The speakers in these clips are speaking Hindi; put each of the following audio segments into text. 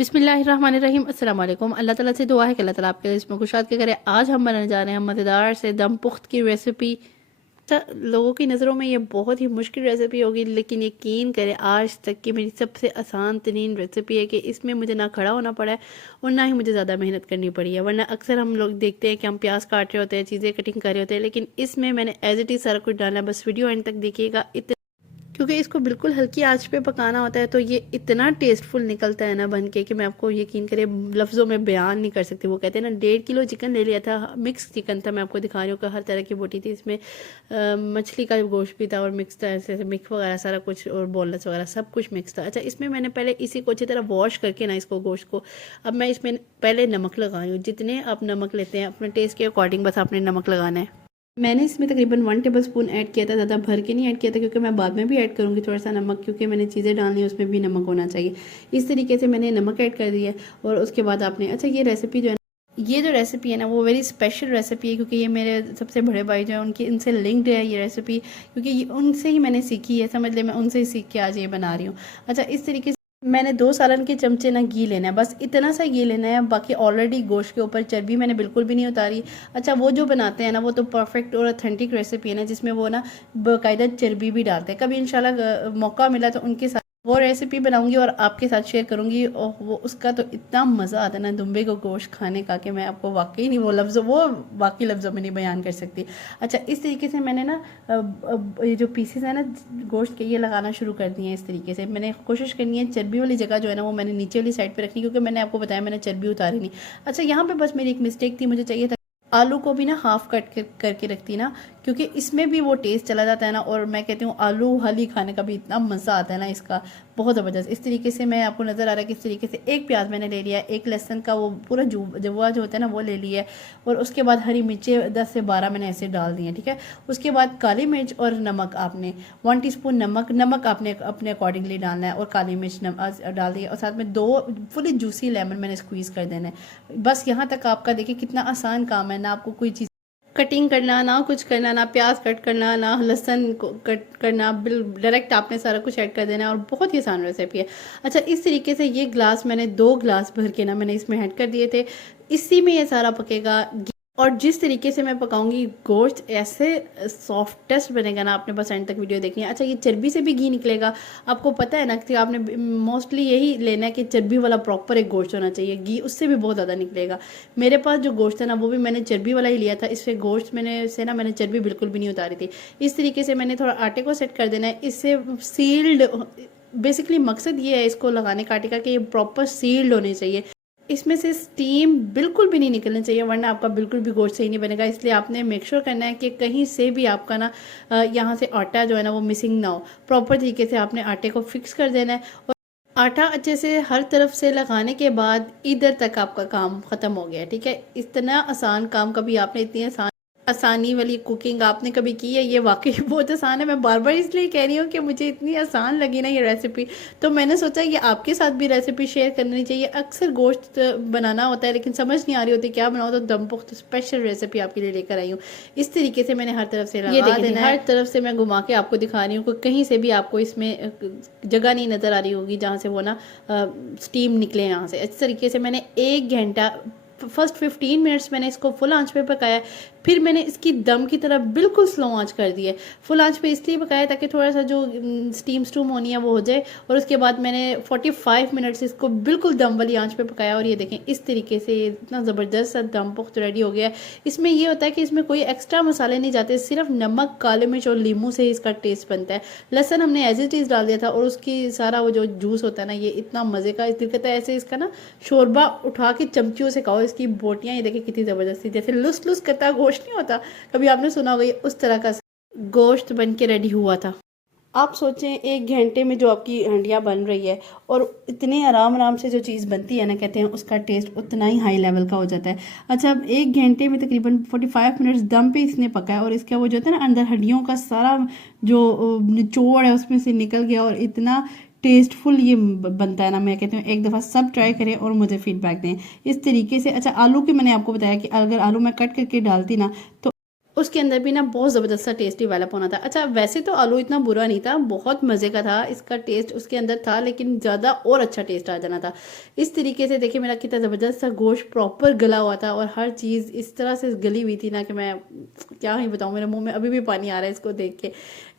बिस्मिल्लाहिर्रहमानिर्रहीम अस्सलाम वालेकुम। अल्लाह ताला से दुआ है कि अल्लाह ताला आपके इसमें खुशाद के करे। आज हम बनाने जा रहे हैं मज़ेदार से दम पुख्त की रेसिपी। लोगों की नज़रों में ये बहुत ही मुश्किल रेसिपी होगी, लेकिन यकीन करें आज तक की मेरी सबसे आसान तरीन रेसिपी है कि इसमें मुझे ना खड़ा होना पड़ा है और ना ही मुझे ज़्यादा मेहनत करनी पड़ी है। वरना अक्सर हम लोग देखते हैं कि हम प्याज काट रहे होते हैं, चीज़ें कटिंग कर रहे होते हैं, लेकिन इसमें मैंने एज इट इज़ सारा कुछ डाला है। बस वीडियो एंड तक देखिएगा, क्योंकि इसको बिल्कुल हल्की आंच पे पकाना होता है, तो ये इतना टेस्टफुल निकलता है ना बन के कि मैं आपको यकीन करे लफ्ज़ों में बयान नहीं कर सकती। वो कहते हैं ना 1.5 किलो चिकन ले लिया था, मिक्स चिकन था। मैं आपको दिखा रही हूँ कि हर तरह की बोटी थी इसमें, मछली का गोश्त भी था और मिक्स था, ऐसे मिक्स वगैरह सारा कुछ, और बोनलेस वगैरह सब कुछ मिक्स था। अच्छा, इसमें मैंने पहले इसी को अच्छी तरह वॉश करके ना इसको गोश्त को, अब मैं इसमें पहले नमक लगाई हूँ। जितने आप नमक लेते हैं अपने टेस्ट के अकॉर्डिंग बस आपने नमक लगाना है। मैंने इसमें तकरीबन 1 टेबल स्पून ऐड किया था, ज़्यादा भर के नहीं ऐड किया था, क्योंकि मैं बाद में भी ऐड करूँगी थोड़ा सा नमक, क्योंकि मैंने चीज़ें डालनी है उसमें भी नमक होना चाहिए। इस तरीके से मैंने नमक ऐड कर दिया और उसके बाद आपने, अच्छा ये रेसिपी जो है ना, ये जो रेसिपी है ना वो वेरी स्पेशल रेसिपी है, क्योंकि ये मेरे सबसे बड़े भाई जो है उनकी इनसे लिंक्ड है ये रेसिपी, क्योंकि उनसे ही मैंने सीखी है, समझ ले मैं उनसे ही सीख के आज ये बना रही हूँ। अच्छा, इस तरीके से मैंने 2 सालन के चमचे ना घी लेना है, बस इतना सा घी लेना है। बाकी ऑलरेडी गोश्त के ऊपर चर्बी मैंने बिल्कुल भी नहीं उतारी। अच्छा, वो जो बनाते हैं ना वो तो परफेक्ट और ऑथेंटिक रेसिपी है ना, जिसमें वो ना बाकायदा चर्बी भी डालते हैं। कभी इंशाल्लाह मौका मिला तो उनके साथ वो रेसिपी बनाऊंगी और आपके साथ शेयर करूंगी। और वो उसका तो इतना मज़ा आता है ना दुम्बे को गोश्त खाने का, कि मैं आपको वाकई नहीं वो बाकी लफ्ज़ों में नहीं बयान कर सकती। अच्छा, इस तरीके से मैंने ना ये जो पीसेस है ना गोश्त के, ये लगाना शुरू कर दिए हैं। इस तरीके से मैंने कोशिश करनी है चर्बी वाली जगह जो है ना वो मैंने नीचे वाली साइड पे रखनी, क्योंकि मैंने आपको बताया मैंने चर्बी उतारी नहीं। अच्छा, यहाँ पे बस मेरी एक मिस्टेक थी, मुझे चाहिए था आलू को भी ना हाफ कट करके रखती ना, क्योंकि इसमें भी वो टेस्ट चला जाता है ना। और मैं कहती हूँ आलू हाली खाने का भी इतना मज़ा आता है ना इसका, बहुत ज़बरदस्त। इस तरीके से मैं आपको नज़र आ रहा है किस तरीके से एक प्याज मैंने ले लिया है, एक लहसुन का वो पूरा जवा जो होता है ना वो ले लिया है, और उसके बाद हरी मिर्चें 10 से 12 मैंने ऐसे डाल दी हैं। ठीक है, उसके बाद काली मिर्च और नमक, आपने 1 टीस्पून नमक आपने अपने अकॉर्डिंगली डालना है, और काली मिर्च डाल दी है, और साथ में 2 फुली जूसी लेमन मैंने स्क्वीज़ कर देना है। बस यहाँ तक आपका देखिए कितना आसान काम है ना, आपको कोई चीज़ कटिंग करना ना, कुछ करना ना, प्याज कट करना ना, लहसुन को कट करना, बिल डायरेक्ट आपने सारा कुछ ऐड कर देना है, और बहुत ही आसान रेसिपी है। अच्छा, इस तरीके से ये ग्लास मैंने 2 ग्लास भर के ना मैंने इसमें ऐड कर दिए थे। इसी में ये सारा पकेगा, और जिस तरीके से मैं पकाऊंगी गोश्त ऐसे सॉफ्टेस्ट बनेगा ना, आपने बस एंड तक वीडियो देखनी है। अच्छा, ये चर्बी से भी घी निकलेगा, आपको पता है ना कि आपने मोस्टली यही लेना है कि चर्बी वाला प्रॉपर एक गोश्त होना चाहिए, घी उससे भी बहुत ज़्यादा निकलेगा। मेरे पास जो गोश्त है ना वो भी मैंने चर्बी वाला ही लिया था, इससे गोश्त मैंने चर्बी बिल्कुल भी नहीं उतारी थी। इस तरीके से मैंने थोड़ा आटे को सेट कर देना है, इससे सील्ड, बेसिकली मकसद ये है इसको लगाने का आटे का कि ये प्रॉपर सील्ड होने चाहिए, इसमें से स्टीम बिल्कुल भी नहीं निकलनी चाहिए, वरना आपका बिल्कुल भी गोश्त सही नहीं बनेगा। इसलिए आपने मेक श्योर करना है कि कहीं से भी आपका ना यहाँ से आटा जो है ना वो मिसिंग ना हो। प्रॉपर तरीके से आपने आटे को फिक्स कर देना है, और आटा अच्छे से हर तरफ से लगाने के बाद इधर तक आपका काम ख़त्म हो गया। ठीक है, इतना आसान काम कभी आपने इतनी आसानी वाली कुकिंग आपने कभी की है? ये वाकई बहुत आसान है। मैं बार बार इसलिए कह रही हूँ कि मुझे इतनी आसान लगी ना ये रेसिपी, तो मैंने सोचा ये आपके साथ भी रेसिपी शेयर करनी चाहिए। अक्सर गोश्त बनाना होता है लेकिन समझ नहीं आ रही होती क्या बनाओ, तो दम पुख्त स्पेशल रेसिपी आपके लिए लेकर आई हूँ। इस तरीके से मैंने हर तरफ से लगा देना है, हर तरफ से मैं घुमा के आपको दिखा रही हूँ, कहीं से भी आपको इसमें जगह नहीं नज़र आ रही होगी जहाँ से वो ना स्टीम निकले यहाँ से। इस तरीके से मैंने 1 घंटा, फर्स्ट 15 मिनट्स मैंने इसको फुल आंच पे पकाया, फिर मैंने इसकी दम की तरफ बिल्कुल स्लो आंच कर दी है। फुल आंच पे इसलिए पकाया ताकि थोड़ा सा जो स्टीम होनी है वो हो जाए, और उसके बाद मैंने 45 मिनट्स इसको बिल्कुल दम वाली आंच पे पकाया। और ये देखें इस तरीके से इतना ज़बरदस्त सा दम पुख्त रेडी हो गया है। इसमें ये होता है कि इसमें कोई एक्स्ट्रा मसाले नहीं जाते, सिर्फ नमक, काले मिर्च और लीमू से इसका टेस्ट बनता है। लहसुन हमने एज इट इज़ डाल दिया था, और उसकी सारा वो जो जूस होता है ना, ये इतना मज़े का दिल करता है ऐसे इसका ना शोरबा उठा के चमचियों से खाओ। इसकी बोटियाँ ये देखिए कितनी ज़बरदस्ती, जैसे लुस लुस करता गोश्त नहीं होता, कभी आपने सुना होगा, उस तरह का गोश्त बन के रेडी हुआ था। आप सोचें 1 घंटे में जो आपकी हंडिया बन रही है, और इतने आराम से जो चीज़ बनती है ना, कहते हैं उसका टेस्ट उतना ही हाई लेवल का हो जाता है। अच्छा, अब 1 घंटे में तकरीबन 45 मिनट्स दम पे इसने पका है, और इसका वो जो होता है ना अंदर हड्डियों का सारा जो निचोड़ है उसमें से निकल गया, और इतना टेस्टफुल ये बनता है ना। मैं कहती हूँ एक दफ़ा सब ट्राई करें और मुझे फीडबैक दें इस तरीके से। अच्छा, आलू की मैंने आपको बताया कि अगर आलू मैं कट करके डालती ना, तो उसके अंदर भी ना बहुत ज़बरदस्त सा टेस्ट डेवलप होना था। अच्छा वैसे तो आलू इतना बुरा नहीं था, बहुत मज़े का था, इसका टेस्ट उसके अंदर था, लेकिन ज़्यादा और अच्छा टेस्ट आ जाना था। इस तरीके से देखिए मेरा कितना ज़बरदस्त सा गोश्त प्रॉपर गला हुआ था और हर चीज़ इस तरह से गली हुई थी ना कि मैं क्या ही बताऊँ, मेरे मुंह में अभी भी पानी आ रहा है इसको देख के,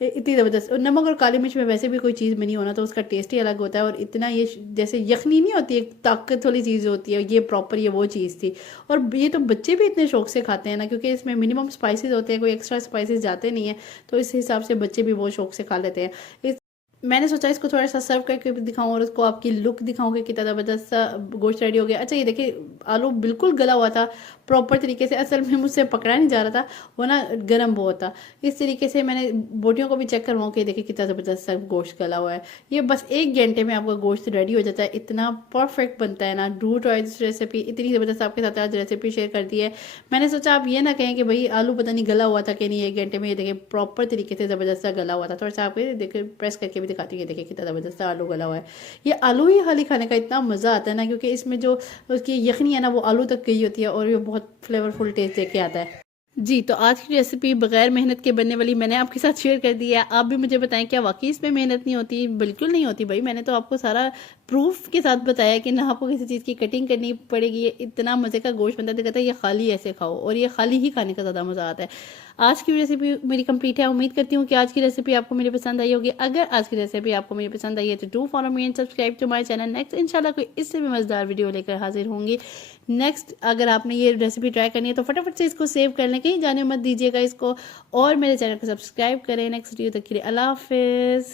इतनी ज़बरदस्त। और नमक और काली मिर्च में वैसे भी कोई चीज़ बनी होना तो उसका टेस्ट ही अलग होता है। और इतना ये जैसे यखनी नहीं होती, एक ताकत वाली चीज़ होती है, ये प्रॉपर ये वो चीज़ थी। और ये तो बच्चे भी इतने शौक से खाते हैं ना, क्योंकि इसमें मिनिमम स्पाइसेस होते हैं, कोई एक्स्ट्रा स्पाइसेस जाते नहीं है, तो इस हिसाब से बच्चे भी बहुत शौक से खा लेते हैं। मैंने सोचा इसको थोड़ा सा सर्व करके भी दिखाऊं और उसको आपकी लुक दिखाऊं कि कितना ज़बरदस्त सा गोश्त रेडी हो गया। अच्छा ये देखिए आलू बिल्कुल गला हुआ था प्रॉपर तरीके से, असल में मुझसे पकड़ा नहीं जा रहा था, वो ना गर्म बहुत था। इस तरीके से मैंने बोटियों को भी चेक करवाऊँ कि देखिए कितना ज़बरदस्त सा गोश्त गला हुआ है। ये बस 1 घंटे में आपका गोश्त रेडी हो जाता है, इतना परफेक्ट बनता है ना। डू ट्राई दिस रेसिपी, इतनी ज़बरदस्त आपके साथ आज रेसिपी शेयर कर दी है। मैंने सोचा आप ये ना कहें कि भाई आलू पता नहीं गला हुआ था कि नहीं, 1 घंटे में ये देखिए प्रॉपर तरीके से ज़बरदस्त सा गला हुआ था। थोड़ा सा आपको देखिए प्रेस करके भी दिखाती हूँ, देखिए कितना ज़बरदस्त आलू गला हुआ है। ये आलू ही खाली खाने का इतना मज़ा आता है ना, क्योंकि इसमें जो उसकी यखनी है ना वो आलू तक गई होती है और ये बहुत फ्लेवरफुल टेस्ट देके आता है। जी, तो आज की रेसिपी बगैर मेहनत के बनने वाली मैंने आपके साथ शेयर कर दी है। आप भी मुझे बताएं क्या वाकई इसमें मेहनत नहीं होती? बिल्कुल नहीं होती भाई, मैंने तो आपको सारा प्रूफ के साथ बताया कि ना आपको किसी चीज़ की कटिंग करनी पड़ेगी। इतना मज़े का गोश्त बनता है, कहता है ये खाली ऐसे खाओ, और ये खाली ही खाने का ज़्यादा मज़ा आता है। आज की रेसिपी मेरी कंप्लीट है। उम्मीद करती हूँ कि आज की रेसिपी आपको मेरी पसंद आई होगी। अगर आज की रेसिपी आपको मेरी पसंद आई है तो do follow me and subscribe to my channel. Next इंशाल्लाह कोई इससे भी मज़ेदार वीडियो लेकर हाजिर होंगी। नेक्स्ट अगर आपने ये रेसिपी ट्राई करनी है तो फटाफट से इसको सेव कर लें, कहीं जाने मत दीजिएगा इसको, और मेरे चैनल को सब्सक्राइब करें। नेक्स्ट वीडियो तक के लिए अल्लाह हाफिज़।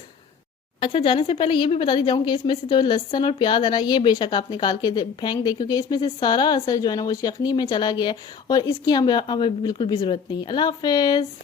अच्छा जाने से पहले ये भी बता दी जाऊँ कि इसमें से जो लहसुन और प्याज है ना, ये बेशक आप निकाल के फेंक दें, क्योंकि इसमें से सारा असर जो है ना वो यखनी में चला गया है और इसकी हमें बिल्कुल भी ज़रूरत नहीं। अल्लाह हाफिज़।